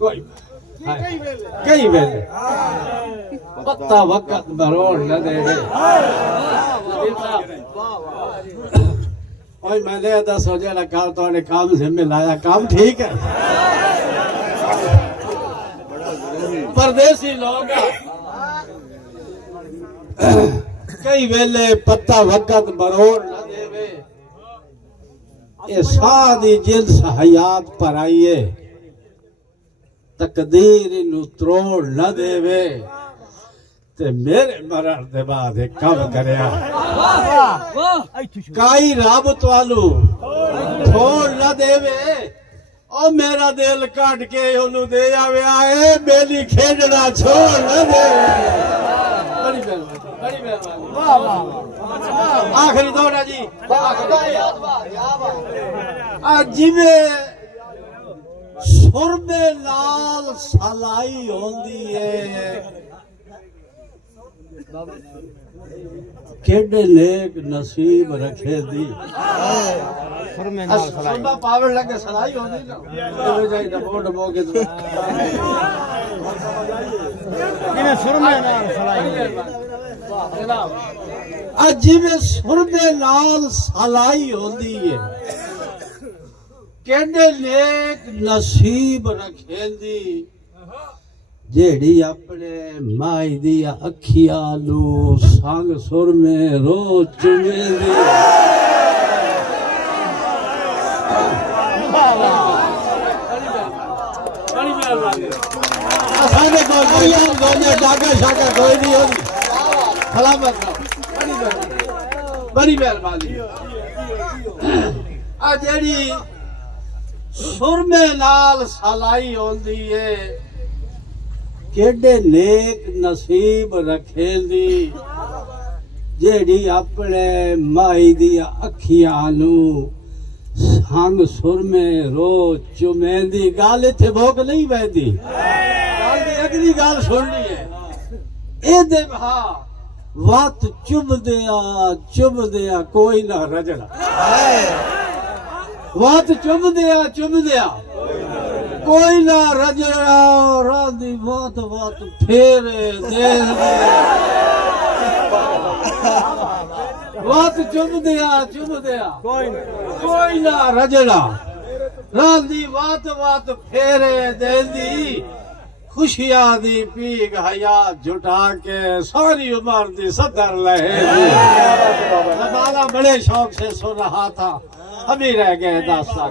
कोई कई वेले पत्ता वक्त बरोड़ न देवे ओए मैंने दस हो जाए काम तो काम से मिलाया काम ठीक है परदेसी लोग कई वेले पत्ता वक्त बरोड़ न देवे ये सादी जिल्स हयात पर आइए तकदीर इनू त्रोड़ न देवे ते मेरे मरण दे बाद एक काम करया काई रब तुहानू छोड़ न देवे ओ मेरा दिल काट के ओनू दे आवे आए मेरी खेडना छोड़ न देवे बड़ी मेहरबानी वाह वाह आखिरी दौरा जी जिवे सुरमे नाल सलाई होंदी है केडे नेक नसीब रखे दी सुरमे नाल सलाई पावर लगे सलाई होंदी ना तो जाई डबो डबो के इने सुरमे नाल सलाई आ जिवे सुरमे नाल सलाई होंदी है केडे नेक नसीब रखेंदी जेड़ी अपने माई दी अखियां नू संग सुर में रो चुमेंदी साडे कोल कोई डाका शाका कोई नहीं होगी सलामत बड़ी मेहरबानी आ जेड़ी सुरमे नाल सलाई होंदी है केडे नेक नसीब रखेंदी जेड़ी अपने माई दी अखियां नू संग सुरमे रो चुमेंदी गल इत्थे भोग नहीं बैठी गल दी अगली गल सुननी है ए दे भा वत चुभ दिया कोई ना रजड़ा वत चुभ दिया कोई ना रजड़ा राधी वत फेरे दे वत चुभ दिया कोई ना रजड़ा राधी वत फेरे देंदी खुशियां दी पीग हयात जुटा के सारी उम्र दी सदर लहे जमाना बड़े शौक से सुन रहा था अभी रह गए दास्ता